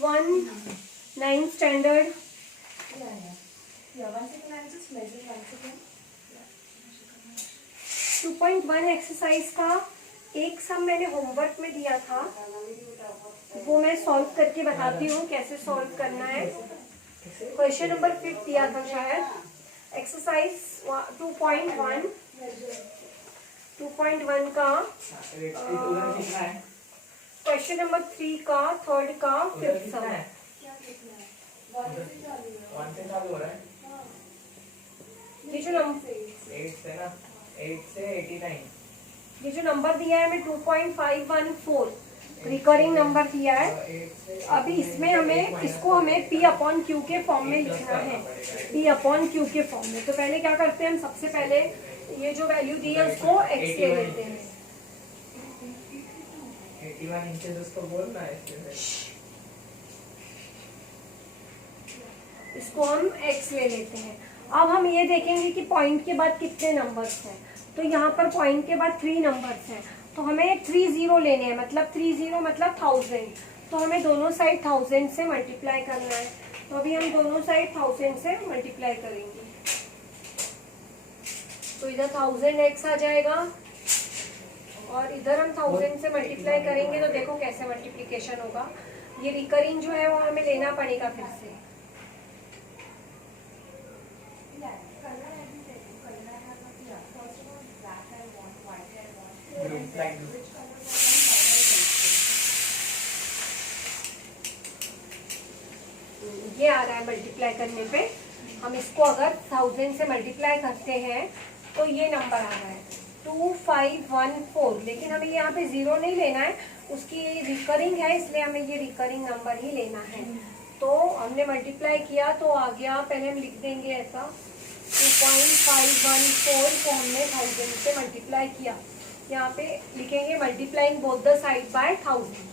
1 9th standard. 2.1 exercise का एक सम मैंने होमवर्क में दिया था, वो मैं सॉल्व करके बताती हूँ कैसे सॉल्व करना है। क्वेश्चन नंबर 5 दिया था शायद, एक्सरसाइज 2.1 का क्वेश्चन नंबर 3 का, थर्ड का, फिफ्थ सम। ये जो नंबर ये जो नंबर दिया है हमें 2.514 रिकरिंग नंबर दिया है। अभी इसमें इसको हमें P अपॉन Q के फॉर्म में लिखना है, P अपॉन Q के फॉर्म में। तो पहले क्या करते हैं हम, सबसे पहले ये जो वैल्यू दी है उसको x ले लेते हैं। 81 इंचेस उसको बोलना है, इसको हम x ले लेते हैं। अब हम ये देखेंगे कि पॉइंट के बाद कितने नंबर्स हैं। तो यहाँ पर पॉइंट के बाद 3 नंबर्स हैं, तो हमें 30 लेने हैं, मतलब 30 मतलब 1000। तो हमें दोनों साइड 1000 से मल्टीप्लाई करना है। तो अभी हम दोनों साइड 1000 से मल्टीप्लाई करेंगे, तो इधर 1000x आ जाएगा और इधर हम 1000 से मल्टीप्लाई करेंगे। तो देखो कैसे मल्टीप्लीकेशन होगा। ये रिकरिंग जो है वो हमें लेना पड़ेगा फिर से। ये आ रहा है मल्टीप्लाई करने पे। हम इसको अगर 1000 से मल्टीप्लाई करते हैं तो ये नंबर आ रहा है 2514। लेकिन हमें यहाँ पे 0 नहीं लेना है, उसकी रिकरिंग है इसलिए हमें ये रिकरिंग नंबर ही लेना है। तो हमने मल्टीप्लाई किया तो आ गया, पहले हम लिख देंगे ऐसा 2.514 को हमने 1000 से मल्टीप्लाई किया। यहाँ पे लिखेंगे multiplying both the side by 1000।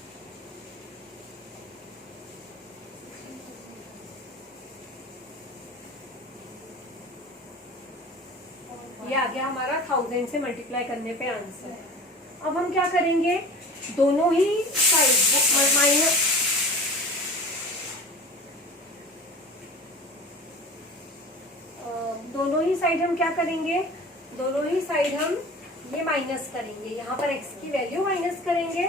ये आ गया हमारा 1000 से मल्टीप्लाई करने पे आंसर। अब हम क्या करेंगे, दोनों ही साइड माइनस, दोनों ही साइड हम क्या करेंगे, दोनों ही साइड हम ये माइनस करेंगे। यहाँ पर x की वैल्यू माइनस करेंगे,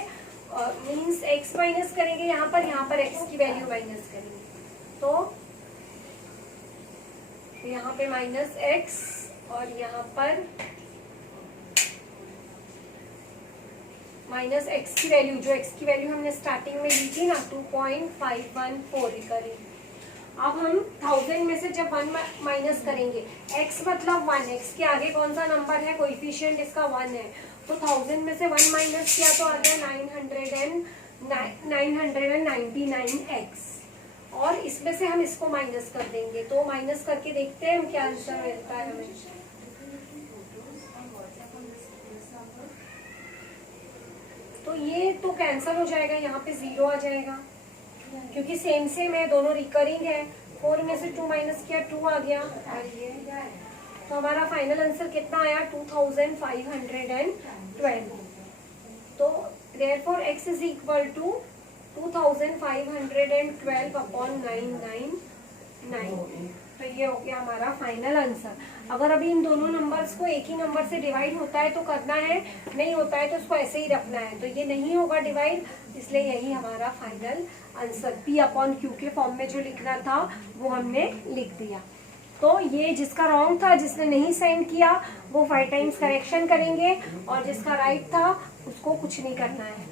मीन्स x माइनस करेंगे यहाँ पर x की वैल्यू माइनस करेंगे। तो यहाँ पे माइनस x और यहाँ पर माइनस x की वैल्यू, जो x की वैल्यू हमने स्टार्टिंग में ली थी ना 2.514 रिकरिंग। अब हम 1000 में से जब 1 माइनस करेंगे, x मतलब 1, x के आगे कौन सा नंबर है, कोएफिशिएंट इसका 1 है। तो 1000 में से 1 माइनस किया तो आ गया 999x। और इसमें से हम इसको माइनस कर देंगे, तो माइनस करके देखते हैं हम क्या आंसर मिलता है हमें। तो ये तो कैंसिल हो जाएगा, यहाँ पे 0 आ जाएगा क्योंकि सेम है, दोनों रिकरिंग है। 4 में से 2 माइनस किया 2 आ गया। और ये तो हमारा फाइनल आंसर कितना आया 2512। तो therefore x is equal to 2512 upon 999। तो ये हो गया हमारा फाइनल आंसर। अगर अभी इन दोनों नंबर्स को एक ही नंबर से डिवाइड होता है तो करना है, नहीं होता है तो उसको ऐसे ही रखना है। तो ये नहीं होगा डिवाइड, इसलिए यही हमारा final answer P upon Q के फॉर्म में जो लिखना था वो हमने लिख दिया। तो ये जिसका रॉन्ग था, जिसने नहीं सेंड किया वो 5 टाइम्स करेक्शन करेंगे, और जिसका राइट था उसको कुछ नहीं करना है।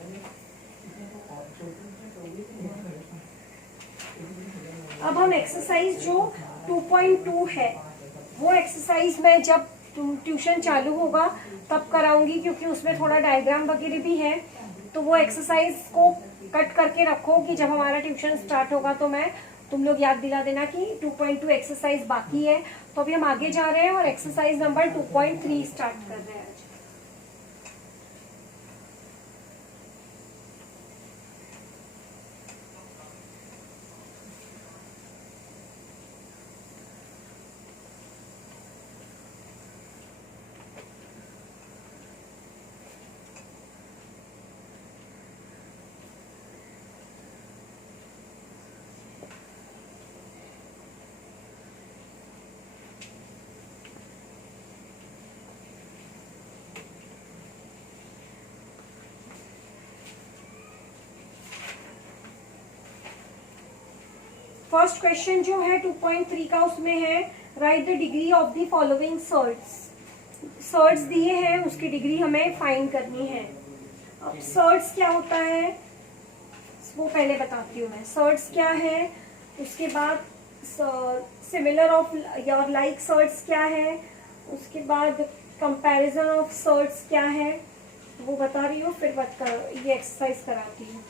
अब हम एक्सरसाइज जो 2.2 है वो एक्सरसाइज मैं जब ट्यूशन चालू होगा तब कराऊंगी, क्योंकि उसमें थोड़ा डायग्राम वगैरह भी है। तो वो एक्सरसाइज को कट करके रखो कि जब हमारा ट्यूशन स्टार्ट होगा तो तुम लोग याद दिला देना कि 2.2 एक्सरसाइज बाकी है। तो अभी हम आगे जा रहे हैं और एक्सरसाइज नंबर 2.3 स्टार्ट कर रहे हैं। फर्स्ट क्वेश्चन जो है 2.3 का, उसमें है write the degree of the following surds. Surds दिए हैं, उसकी डिग्री हमें फाइंड करनी है। अब सर्ट्स क्या होता है वो पहले बताती हूँ मैं। सर्ट्स क्या है, उसके बाद सिमिलर ऑफ या लाइक सर्ट्स क्या है, उसके बाद कंपैरिजन ऑफ सर्ट्स क्या है वो बता रही हूँ, फिर ये एक्सरसाइज कराती हूँ।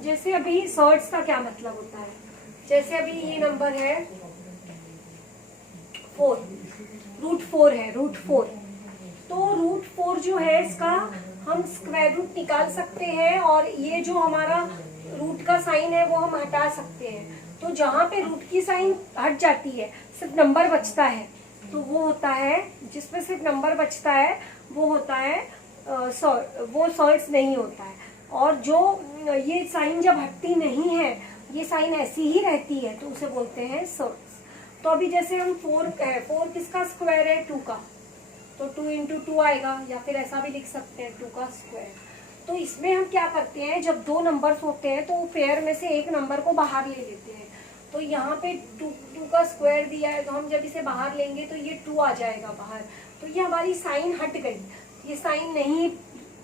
जैसे अभी सर्ट्स का क्या मतलब होता है, जैसे अभी ये नंबर है 4, √4 है, √4। तो √4 जो है इसका हम स्क्वायर रूट निकाल सकते हैं, और ये जो हमारा रूट का साइन है वो हम हटा सकते हैं। तो जहाँ पे रूट की साइन हट जाती है, सिर्फ नंबर बचता है, तो वो होता है, जिसमें सिर्फ नंबर बचता है वो होता है वो सर्ट्स नहीं होता है। और जो ये साइन जब हटती नहीं है, ये साइन ऐसी ही रहती है, तो उसे बोलते हैं सर्ट्स। तो अभी जैसे हम 4 किसका स्क्वायर है, 2 का, तो 2 × 2 आएगा, या फिर ऐसा भी लिख सकते हैं 2 का स्क्वायर। तो इसमें हम क्या करते हैं, जब 2 नंबर्स होते हैं तो पेयर में से एक नंबर को बाहर ले लेते हैं। तो यहाँ पे 2 का स्क्वायर दिया है, तो हम जब इसे बाहर लेंगे तो ये 2 आ जाएगा बाहर। तो ये हमारी साइन हट गई, ये साइन नहीं,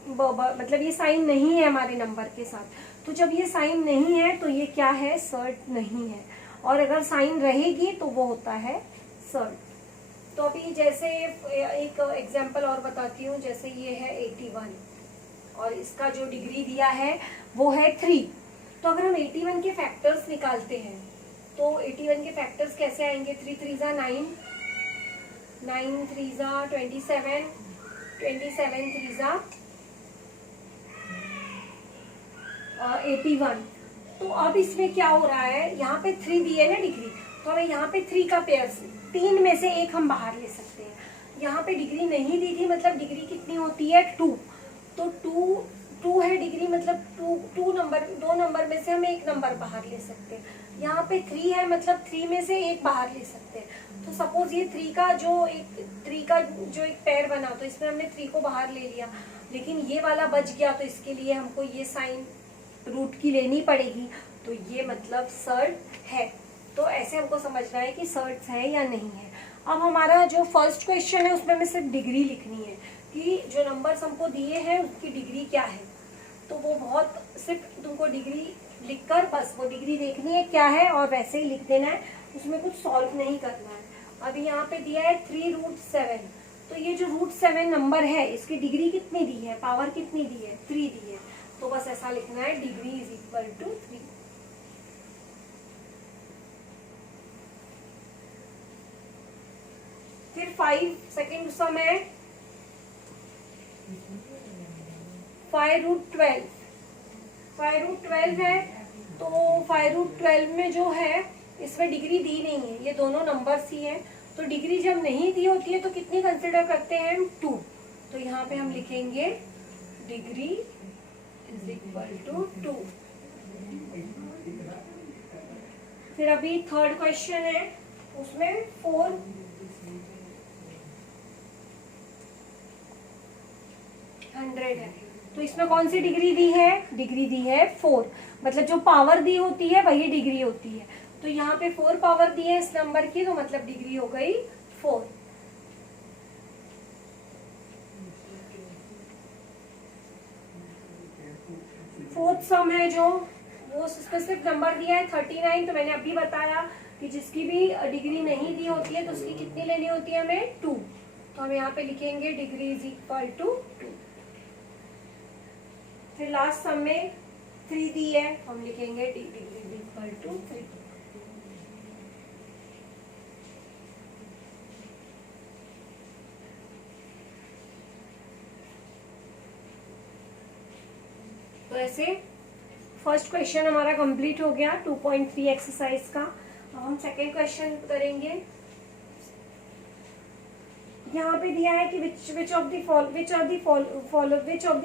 मतलब ये साइन नहीं है हमारे नंबर के साथ। तो जब ये साइन नहीं है तो ये क्या है, सर्ट नहीं है। और अगर साइन रहेगी तो वो होता है सर्ट। तो अभी जैसे एक एग्जांपल और बताती हूँ, जैसे ये है 81 और इसका जो डिग्री दिया है वो है 3। तो अगर हम 81 के फैक्टर्स निकालते हैं तो 81 के फैक्टर्स कैसे आएंगे, 3 3 जा 9, 9 3 जा 27, 27 3 जा 81। तो अब इसमें क्या हो रहा है, यहाँ पे 3 दी है ना डिग्री, तो हमें यहाँ पे 3 का पेयर, 3 में से एक हम बाहर ले सकते हैं। यहाँ पे डिग्री नहीं दी थी, मतलब डिग्री कितनी होती है, 2। तो 2 है डिग्री, मतलब 2 नंबर में से हम एक नंबर बाहर ले सकते हैं। यहाँ पे 3 है, मतलब 3 में से एक बाहर ले सकते हैं। तो सपोज ये 3 का जो एक पेयर बना, तो इसमें हमने 3 को बाहर ले लिया, लेकिन ये वाला बच गया, तो इसके लिए हमको ये साइन रूट की लेनी पड़ेगी। तो ये मतलब सर्ट है। तो ऐसे हमको समझना है कि सर्ट्स है या नहीं है। अब हमारा जो फर्स्ट क्वेश्चन है उसमें हमें सिर्फ डिग्री लिखनी है कि जो नंबर्स हमको दिए हैं उसकी डिग्री क्या है। तो वो बहुत सिर्फ तुमको डिग्री लिखकर बस वो डिग्री देखनी है क्या है, और वैसे ही लिख देना है, उसमें कुछ सॉल्व नहीं करना है। अभी यहाँ पे दिया है 3√7। तो ये जो √7 नंबर है इसकी डिग्री कितनी दी है, पावर कितनी दी है, 3 दी है। तो बस ऐसा लिखना है, डिग्री इज इक्वल टू 3। फिर 5 सेकेंड सम है 5√12। 5√12 है, तो 5√12 में जो है इसमें डिग्री दी नहीं है, ये दोनों नंबर्स ही हैं। तो डिग्री जब नहीं दी होती है तो कितनी कंसिडर करते हैं हम, 2। तो यहाँ पे हम लिखेंगे डिग्री इज इक्वल टू 2। फिर अभी थर्ड क्वेश्चन है, उसमें 4 100 है। तो इसमें कौन सी डिग्री दी है, डिग्री दी है 4, मतलब जो पावर दी होती है वही डिग्री होती है। तो यहाँ पे 4 पावर दी है इस नंबर की, तो मतलब डिग्री हो गई 4। फोर्थ सम है जो, वो उसमें सिर्फ नंबर दिया है 39। तो मैंने अभी बताया कि जिसकी भी डिग्री नहीं दी होती है तो उसकी कितनी लेनी होती है हमें, 2। तो हम यहाँ पे लिखेंगे डिग्री इज इक्वल टू 2। फिर लास्ट सम में 3 दी है, हम लिखेंगे डिग्री इज इक्वल टू 3। तो ऐसे फर्स्ट क्वेश्चन हमारा कंप्लीट हो गया 2.3 एक्सरसाइज का। अब हम सेकेंड क्वेश्चन करेंगे। यहाँ पे दिया है कि which of the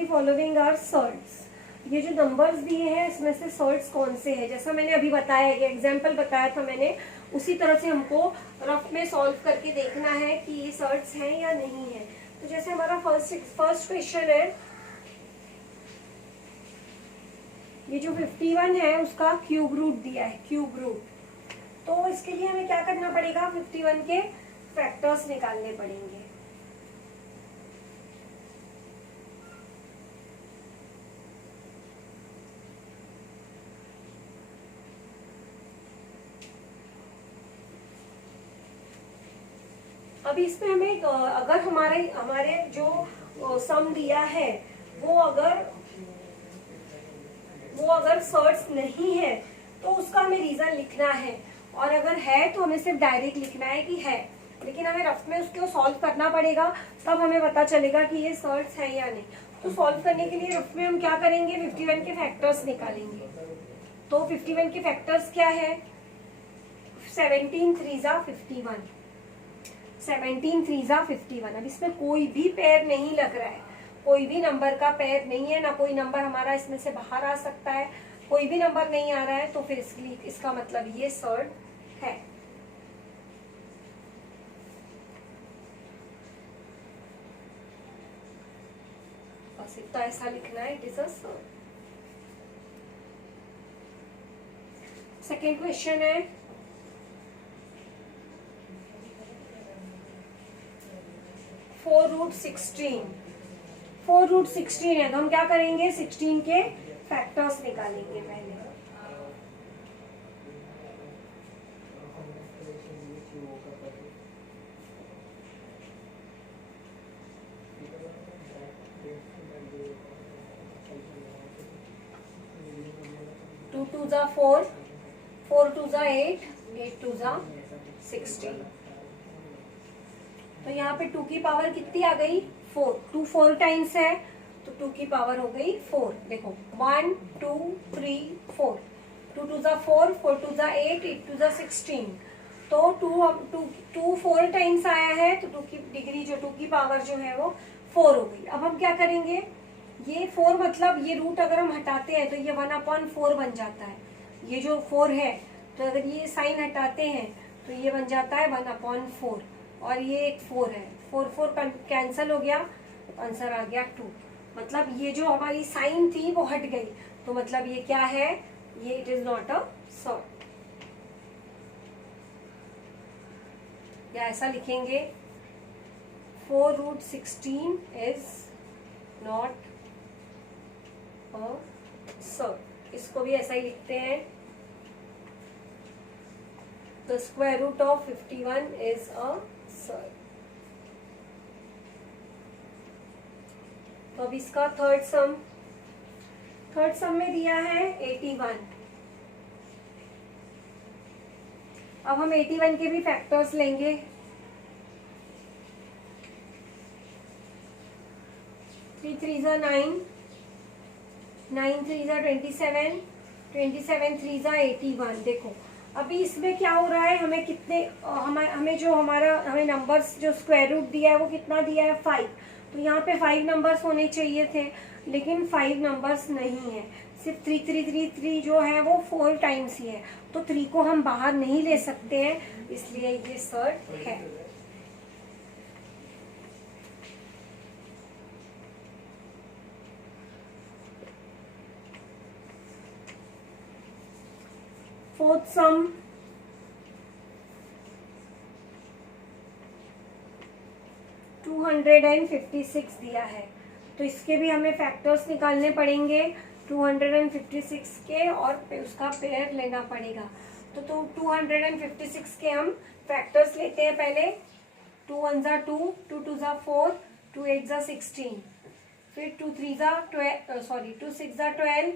following are surds। ये जो नंबर्स दिए हैं इसमें से सर्ट्स कौन से हैं। जैसा मैंने अभी बताया, ये एग्जाम्पल बताया था मैंने, उसी तरह से हमको रफ में सॉल्व करके देखना है कि ये सर्ट्स हैं या नहीं है। तो जैसे हमारा फर्स्ट क्वेश्चन है, ये जो 51 है उसका क्यूब रूट दिया है, क्यूब रूट। तो इसके लिए हमें क्या करना पड़ेगा, 51 के फैक्टर्स निकालने पड़ेंगे। अभी इसमें हमें अगर हमारे जो सम दिया है वो अगर सर्ट्स नहीं है तो उसका हमें रीजन लिखना है, और अगर है तो हमें सिर्फ डायरेक्ट लिखना है कि है, लेकिन हमें रफ में उसको सॉल्व करना पड़ेगा, तब हमें पता चलेगा कि ये सर्ट्स है या नहीं। तो सॉल्व करने के लिए रफ में हम क्या करेंगे, 51 के फैक्टर्स निकालेंगे। तो 51 के फैक्टर्स क्या है, 17 3 51, 17 3 51। अब इसमें कोई भी पेयर नहीं लग रहा है, कोई भी नंबर का पेयर नहीं है, ना कोई नंबर हमारा इसमें से बाहर आ सकता है, कोई भी नंबर नहीं आ रहा है, तो फिर इसका मतलब ये सर्ड है। बस इतना ऐसा लिखना है, it is a surd. Second question है, फोर रूट 16 है, तो हम क्या करेंगे, 16 के फैक्टर्स निकालेंगे पहले। टू टू जा 4, 4 टू जा 8, 8 टू जा 16। तो यहाँ पे 2 की पावर कितनी आ गई, 4। 2 4 टाइम्स है तो 2 की पावर हो गई 4। देखो 1 2 3 4, 2 टू जा 4, 4 टू जा 8, 8 टू जा 16। तो 2 4 टाइम्स आया है तो 2 की डिग्री जो 2 की पावर जो है वो 4 हो गई। अब हम क्या करेंगे, ये 4 मतलब ये रूट अगर हम हटाते हैं तो ये 1/4 बन जाता है। ये जो 4 है तो अगर ये साइन हटाते हैं तो ये बन जाता है 1/4, और ये एक 4 है, 4 4 कैंसल हो गया, आंसर आ गया 2। मतलब ये जो हमारी साइन थी वो हट गई, तो मतलब ये क्या है, ये it is not a surd. या ऐसा लिखेंगे, 4 root 16 is not a surd. इसको भी ऐसा ही लिखते हैं, the square root of 51 is a surd. तो अब इसका थर्ड सम में दिया है 81। अब हम 81 के भी फैक्टर्स लेंगे। 3 3 9, 9 3 27, 27 3 81। देखो अभी इसमें क्या हो रहा है, हमें कितने हमें जो हमें नंबर्स जो स्क्वायर रूट दिया है वो कितना दिया है, 5। तो यहाँ पे 5 नंबर्स होने चाहिए थे, लेकिन 5 नंबर्स नहीं है, सिर्फ 3 3 3 3 जो है वो 4 टाइम्स ही है। तो 3 को हम बाहर नहीं ले सकते हैं, इसलिए ये सर्ट है। फोर्थ सम, $256 दिया है, तो इसके भी हमें फैक्टर्स निकालने पड़ेंगे। 256 के और उसका पेयर लेना पड़ेगा। तो 256 के हम फैक्टर्स लेते हैं पहले। 2 1 ज़ा 2, 2 2 ज़ा 4, 2 8 ज़ा 16, फिर 2 3 ज़ा 12, सॉरी 2 6 ज़ा 12,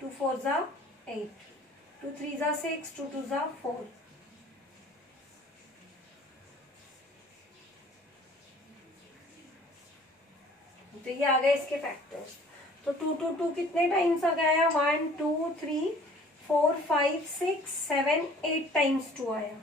2 4 ज़ा 8, 2 3 ज़ा 6, 2 2 ज़ा 4। तो ये आ गए इसके फैक्टर्स। तो 2 2 2 कितने टाइम्स आ गया? 1 2 3 4 5 6 7 8 टाइम्स 2 आया।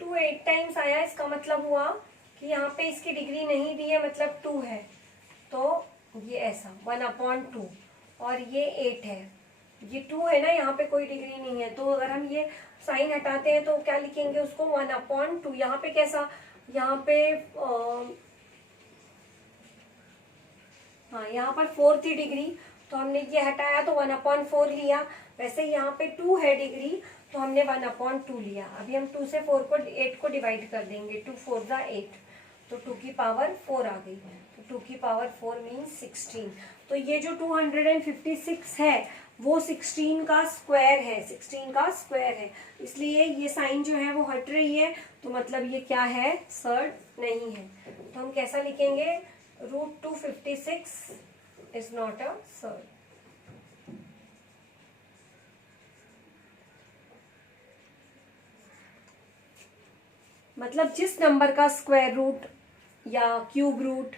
टू 8 टाइम्स आया, इसका मतलब हुआ कि यहाँ पे इसकी डिग्री नहीं दी है, मतलब 2 है। तो ये ऐसा 1/2, और ये 8 है, ये 2 है ना, यहाँ पे कोई डिग्री नहीं है। तो अगर हम ये साइन हटाते हैं तो क्या लिखेंगे उसको? 1/2। यहाँ पे कैसा, यहाँ पे हाँ यहाँ पर 4 थी डिग्री, तो हमने ये हटाया तो 1/4 लिया। वैसे यहाँ पे 2 है डिग्री, तो हमने 1/2 लिया। अभी हम 2 से 8 को डिवाइड कर देंगे। 2 4 ज़ा 8, तो 2 की पावर 4 आ गई। तो 2 की पावर 4 मीन्स 16। तो ये जो 256 है वो 16 का स्क्वायर है, 16 का स्क्वायर है। इसलिए ये साइन जो है वो हट रही है, तो मतलब ये क्या है? सर्ड नहीं है। तो हम कैसा लिखेंगे? √256 is not a surd. मतलब जिस नंबर का स्क्वायर रूट या क्यूब रूट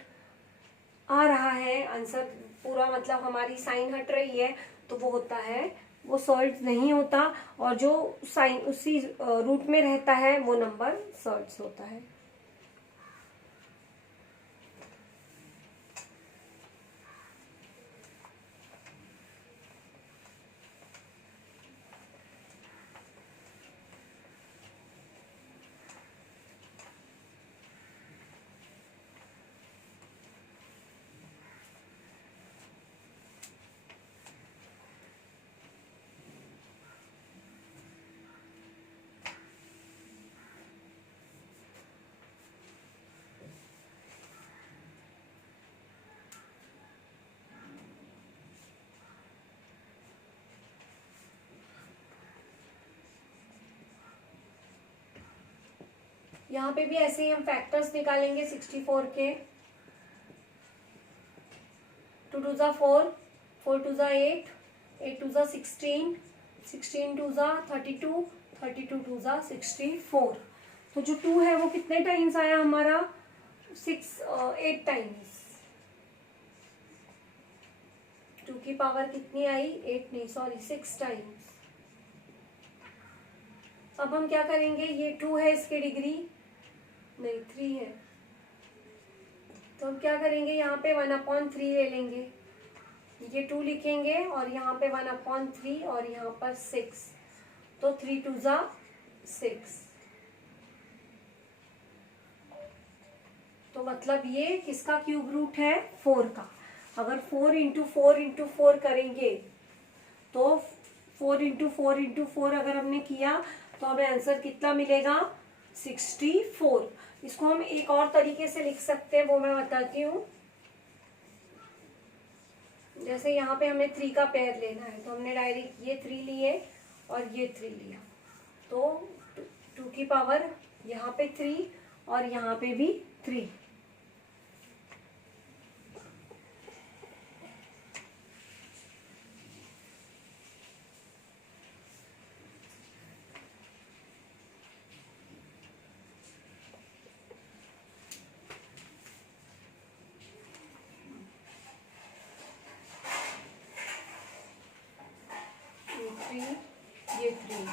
आ रहा है आंसर पूरा, मतलब हमारी साइन हट रही है, तो वो होता है, वो सर्ड नहीं होता। और जो साइन उसी रूट में रहता है वो नंबर सर्ड्स होता है। यहाँ पे भी ऐसे ही हम फैक्टर्स निकालेंगे 64 के। 2 2 ज़ा 4, 4 2 ज़ा 8, 8 2 ज़ा 16, 16 2 ज़ा 32, 32 2 ज़ा 64। तो जो 2 है वो कितने टाइम्स आया हमारा? 8 टाइम्स। 2 की पावर कितनी आई? 8 नहीं, सॉरी 6 टाइम्स। अब हम क्या करेंगे? ये 2 है, इसकी डिग्री नहीं 3 है, तो हम क्या करेंगे? यहाँ पे 1/3 ले लेंगे, ये 2 लिखेंगे और यहाँ पे 1/3 और यहाँ पर 6, तो 3 2 ज़ा 6। तो मतलब ये किसका क्यूब रूट है? 4 का। अगर 4 इंटू 4 इंटू 4 करेंगे तो 4 इंटू 4 इंटू 4 अगर हमने किया तो हमें आंसर कितना मिलेगा? 64। इसको हम एक और तरीके से लिख सकते हैं, वो मैं बताती हूँ। जैसे यहाँ पे हमें 3 का पेयर लेना है, तो हमने डायरेक्ट ये 3 लिए और ये 3 लिया, तो 2 की पावर यहाँ पे 3 और यहाँ पे भी 3। 3, ये 3।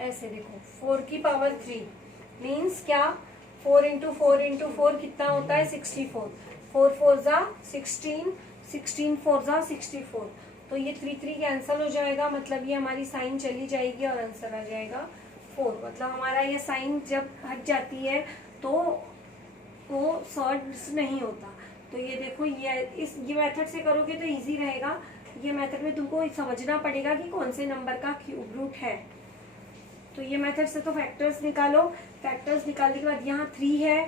ऐसे देखो 4 की पावर 3 मीन्स क्या, 4 इंटू 4 इंटू 4 कितना होता है 64। 4 4 जा 16, 16 4 जा 64। तो ये 3 3 कैंसिल हो जाएगा, मतलब ये हमारी साइन चली जाएगी और आंसर आ जाएगा 4। मतलब हमारा ये साइन जब हट जाती है तो वो सॉर्ट नहीं होता। तो ये देखो ये मेथड से करोगे तो इजी रहेगा। ये मेथड में तुमको समझना पड़ेगा कि कौन से नंबर का क्यूब रूट है। तो ये मेथड से तो फैक्टर्स निकालो। फैक्टर्स निकालने के बाद यहाँ 3 है,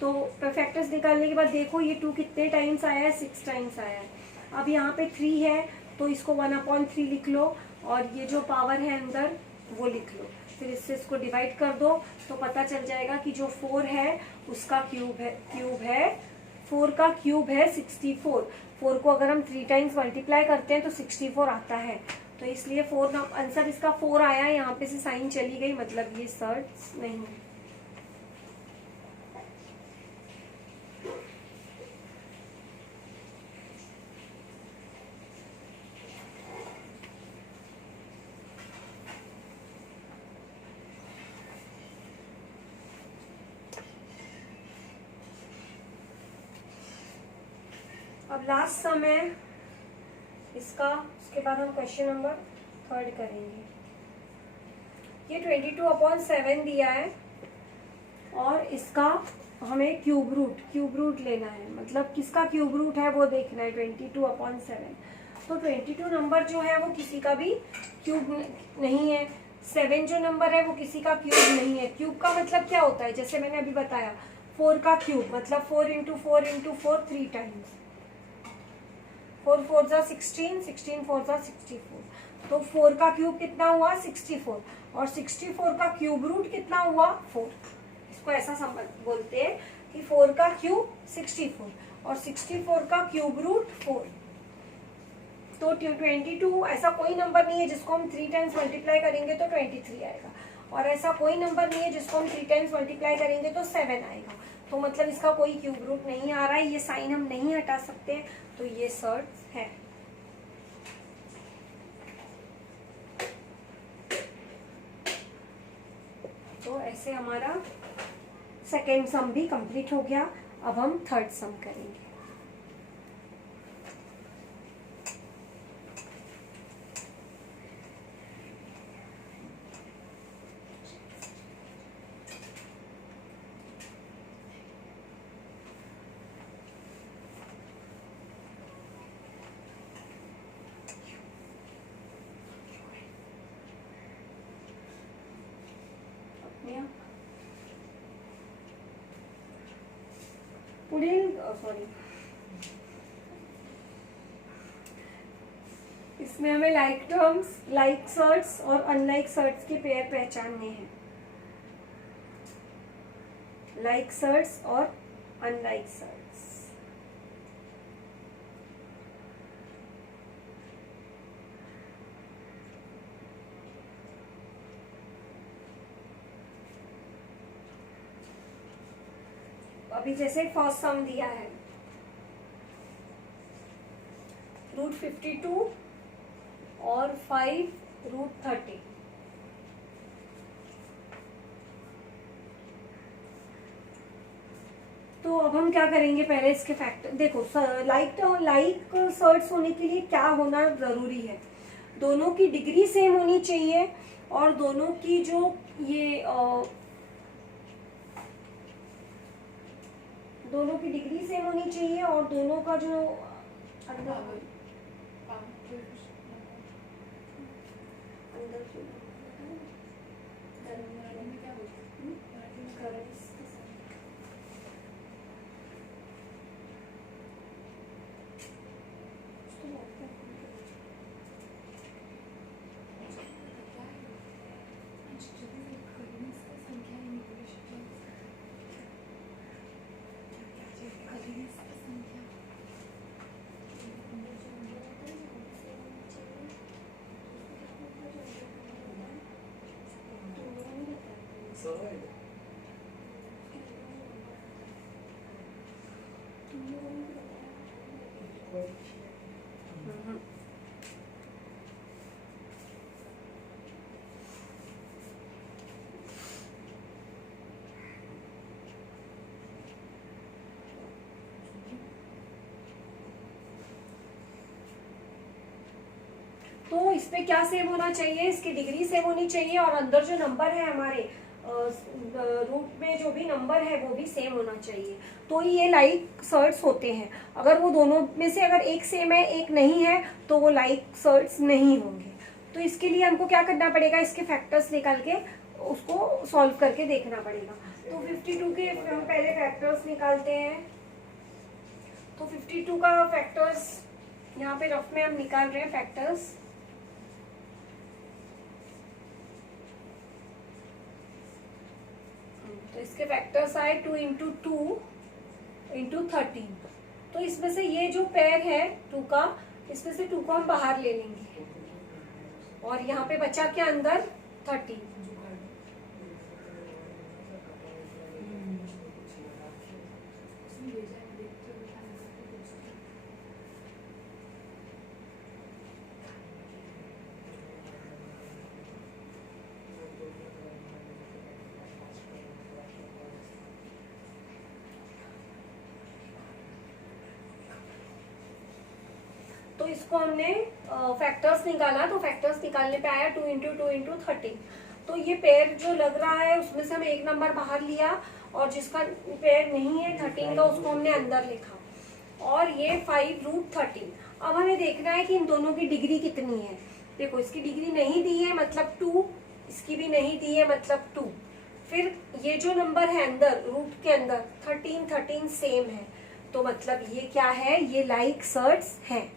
तो फैक्टर्स निकालने के बाद देखो ये 2 कितने टाइम्स आया है, 6 टाइम्स आया है। अब यहाँ पे 3 है तो इसको 1/3 लिख लो, और ये जो पावर है अंदर वो लिख लो। फिर इससे इसको डिवाइड कर दो तो पता चल जाएगा कि जो 4 है उसका क्यूब है 4 का क्यूब है 64। 4 को अगर हम 3 टाइम्स मल्टीप्लाई करते हैं तो 64 आता है। तो इसलिए 4 आंसर इसका 4 आया है। यहाँ पे से साइन चली गई, मतलब ये सर्च नहीं है। अब लास्ट सम है इसका, उसके बाद हम क्वेश्चन नंबर 3 करेंगे। ये 22/7 दिया है और इसका हमें क्यूब रूट लेना है। मतलब किसका क्यूब रूट है वो देखना है, 22/7। तो 22 नंबर जो है वो किसी का भी क्यूब नहीं है। 7 जो नंबर है वो किसी का क्यूब नहीं है। क्यूब का मतलब क्या होता है, जैसे मैंने अभी बताया 4 का क्यूब मतलब 4 इंटू 4 इंटू 4 3 टाइम्स। 4 4 जा 16, 16 4 जा 64। तो 4 का क्यूब कितना हुआ 64, और 64 का क्यूब रूट कितना हुआ 4। इसको ऐसा बोलते हैं कि 4 का क्यूब 64 और 64 का क्यूब रूट 4। तो 22 ऐसा कोई नंबर नहीं है जिसको हम 3 टाइम्स मल्टीप्लाई करेंगे तो 23 आएगा, और ऐसा कोई नंबर नहीं है जिसको हम 3 टाइम्स मल्टीप्लाई करेंगे तो 7 आएगा। तो मतलब इसका कोई क्यूब रूट नहीं आ रहा है। ये साइन हम नहीं हटा सकते, तो ये सर्च है। तो ऐसे हमारा सेकेंड सम भी कंप्लीट हो गया। अब हम थर्ड सम करेंगे। सॉरी, इसमें हमें लाइक टर्म्स, लाइक सर्ट्स और अनलाइक सर्ट्स के पेयर पहचानने हैं। लाइक सर्ट्स और अनलाइक सर्ट्स। अभी जैसे फर्स्ट सम दिया है √52 और 5√30। तो अब हम क्या करेंगे, पहले इसके फैक्टर देखो। लाइक सर्ट्स होने के लिए क्या होना जरूरी है, दोनों की डिग्री सेम होनी चाहिए, और दोनों की जो ये दोनों की डिग्री सेम होनी चाहिए, और दोनों का जो अंदर तो इसमें क्या सेम होना चाहिए, इसकी डिग्री सेम होनी चाहिए और अंदर जो नंबर है हमारे रूट में जो भी नंबर है वो भी सेम होना चाहिए, तो ये लाइक सर्ट्स होते हैं। अगर वो दोनों में से अगर एक सेम है एक नहीं है तो वो लाइक सर्ट्स नहीं होंगे। तो इसके लिए हमको क्या करना पड़ेगा, इसके फैक्टर्स निकाल के उसको सॉल्व करके देखना पड़ेगा। तो 52 के हम पहले फैक्टर्स निकालते हैं। तो 52 का फैक्टर्स यहाँ पे रफ में हम निकाल रहे हैं फैक्टर्स। तो इसके फैक्टर्स आए 2 इंटू 2 इंटू 13। तो इसमें से ये जो पेयर है 2 का, इसमें से 2 को हम बाहर ले लेंगे और यहाँ पे बचा के अंदर 13। तो इसको हमने फैक्टर्स निकाला, तो फैक्टर्स निकालने पे आया 2 इंटू 2 इंटू 13। तो ये पेयर जो लग रहा है उसमें से हम एक नंबर बाहर लिया और जिसका पेयर नहीं है 13 का उसको हमने अंदर लिखा और ये 5√13। अब हमें देखना है कि इन दोनों की डिग्री कितनी है। देखो इसकी डिग्री नहीं दी है मतलब 2, इसकी भी नहीं दी है मतलब 2। फिर ये जो नंबर है अंदर रूट के अंदर 13 सेम है, तो मतलब ये क्या है, ये लाइक सर्ट्स हैं।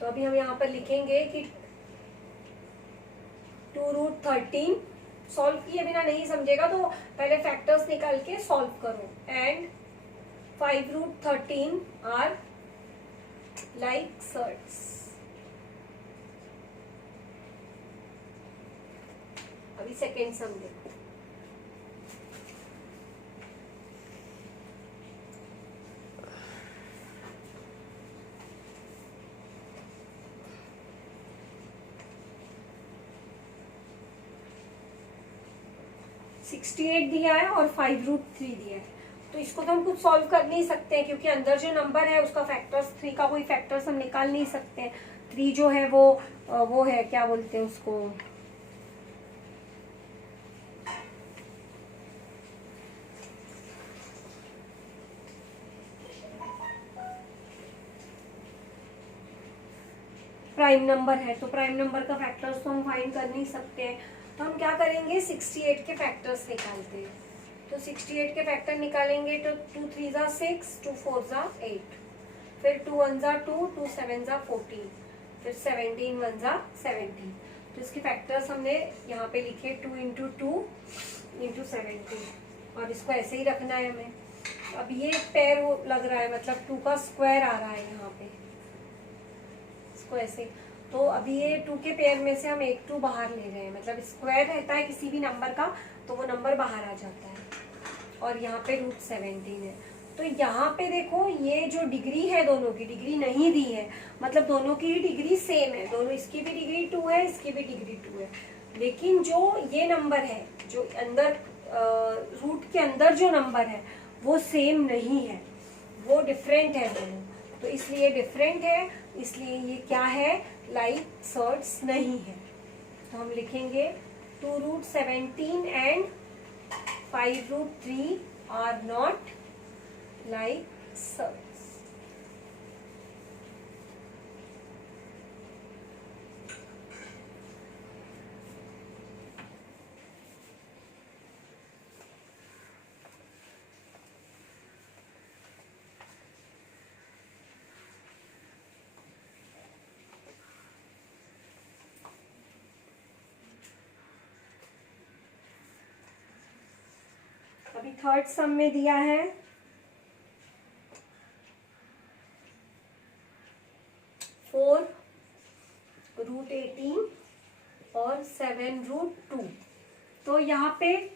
तो अभी हम यहाँ पर लिखेंगे कि 2√13 सॉल्व किए बिना नहीं समझेगा तो पहले फैक्टर्स निकाल के सॉल्व करो। And 5√13 are like surds. अभी सेकेंड सम देखो। $68 दिया है और 5√3 दिया है। तो इसको तो हम कुछ सॉल्व कर नहीं सकते हैं क्योंकि अंदर जो नंबर है उसका फैक्टर्स 3 का कोई फैक्टर्स हम निकाल नहीं सकते। 3 जो है वो है क्या बोलते हैं उसको, प्राइम नंबर है। तो प्राइम नंबर का फैक्टर्स तो हम फाइंड कर नहीं सकते हैं। तो हम क्या करेंगे, 68 के फैक्टर्स निकालते हैं। तो 68 के फैक्टर निकालेंगे तो 2 3 ज़ा 6, 2 4 ज़ा 8, फिर 2 1 ज़ा 2, 2 7 ज़ा 14, फिर 17 1 ज़ा 17। तो इसके फैक्टर्स हमने यहाँ पे लिखे 2 इंटू 2 इंटू 17 और इसको ऐसे ही रखना है हमें। अब ये पेयर लग रहा है मतलब 2 का स्क्वायर आ रहा है यहाँ पे, इसको ऐसे। तो अभी ये 2 के पेयर में से हम एक 2 बाहर ले रहे हैं, मतलब स्क्वायर रहता है किसी भी नंबर का तो वो नंबर बाहर आ जाता है। और यहाँ पे √17 है। तो यहाँ पे देखो ये जो डिग्री है दोनों की डिग्री नहीं दी है, मतलब दोनों की डिग्री सेम है, दोनों इसकी भी डिग्री 2 है इसकी भी डिग्री 2 है। लेकिन जो ये नंबर है जो अंदर रूट के अंदर जो नंबर है वो सेम नहीं है, वो डिफरेंट है दोनों। तो इसलिए डिफरेंट है, इसलिए ये क्या है, लाइक सर्ट्स नहीं है। तो हम लिखेंगे 2√17 and 5√3 are not like surds. Third sum में दिया है 4√18 और 7√2। तो यहाँ पे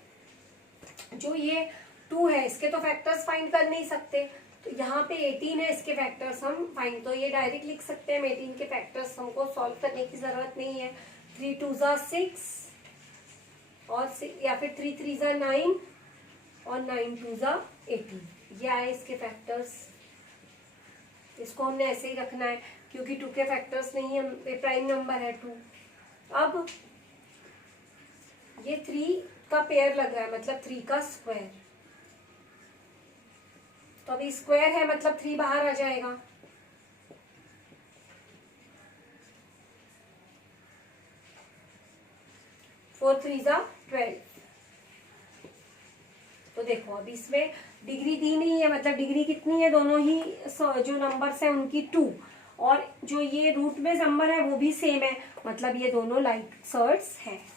जो ये 2 है इसके तो फैक्टर्स फाइंड कर नहीं सकते, तो यहाँ पे 18 है, इसके फैक्टर्स हम फाइंड, तो ये डायरेक्ट लिख सकते हैं। 18 के फैक्टर्स हमको सॉल्व करने की जरूरत नहीं है। 3 2 6 और या फिर 3 3 9 और 9 2 18, ये आए इसके फैक्टर्स। इसको हमने ऐसे ही रखना है क्योंकि 2 के फैक्टर्स नहीं है, प्राइम नंबर है 2। अब ये 3 का पेयर लग रहा है, मतलब 3 का स्क्वायर, तो अभी स्क्वायर है मतलब 3 बाहर आ जाएगा। फोर 3 12। तो देखो अभी इसमें डिग्री दी नहीं है, मतलब डिग्री कितनी है, दोनों ही जो नंबर्स है उनकी 2, और जो ये रूट में नंबर है वो भी सेम है, मतलब ये दोनों लाइक सर्ट्स है।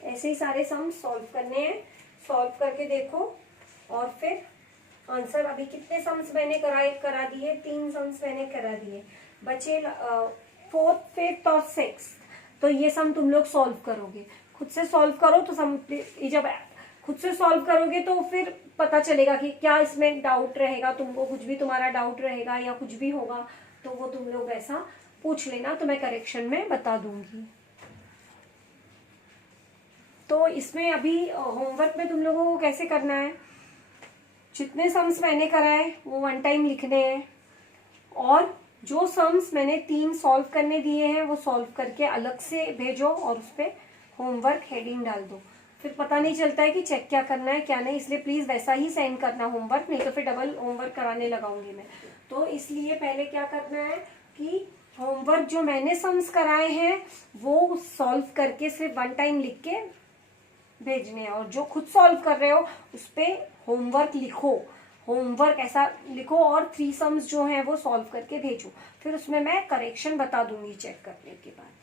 ऐसे ही सारे सम सॉल्व करने हैं, सॉल्व करके देखो और फिर आंसर। अभी कितने सम्स मैंने करा दिए, 3 सम्स मैंने करा दिए, बचे 4th 5th और 6th। तो ये सम तुम लोग सॉल्व करोगे, खुद से सॉल्व करो। तो सम जब खुद से सॉल्व करोगे तो फिर पता चलेगा कि क्या इसमें डाउट रहेगा, तुमको कुछ भी तुम्हारा डाउट रहेगा या कुछ भी होगा तो वो तुम लोग ऐसा पूछ लेना, तो मैं करेक्शन में बता दूंगी। तो इसमें अभी होमवर्क में तुम लोगों को कैसे करना है, जितने सम्स मैंने कराए वो 1 टाइम लिखने हैं, और जो सम्स मैंने 3 सॉल्व करने दिए हैं वो सॉल्व करके अलग से भेजो और उस पर होमवर्क हेडिंग डाल दो। फिर पता नहीं चलता है कि चेक क्या करना है क्या नहीं, इसलिए प्लीज वैसा ही सेंड करना होमवर्क, नहीं तो फिर डबल होमवर्क कराने लगाऊंगी मैं। तो इसलिए पहले क्या करना है कि होमवर्क जो मैंने सम्स कराए हैं वो सॉल्व करके सिर्फ 1 टाइम लिख के भेजने हैं, और जो खुद सॉल्व कर रहे हो उस पे होमवर्क लिखो, होमवर्क ऐसा लिखो और 3 सम्स जो हैं वो सॉल्व करके भेजो। फिर उसमें मैं करेक्शन बता दूंगी चेक करने के बाद।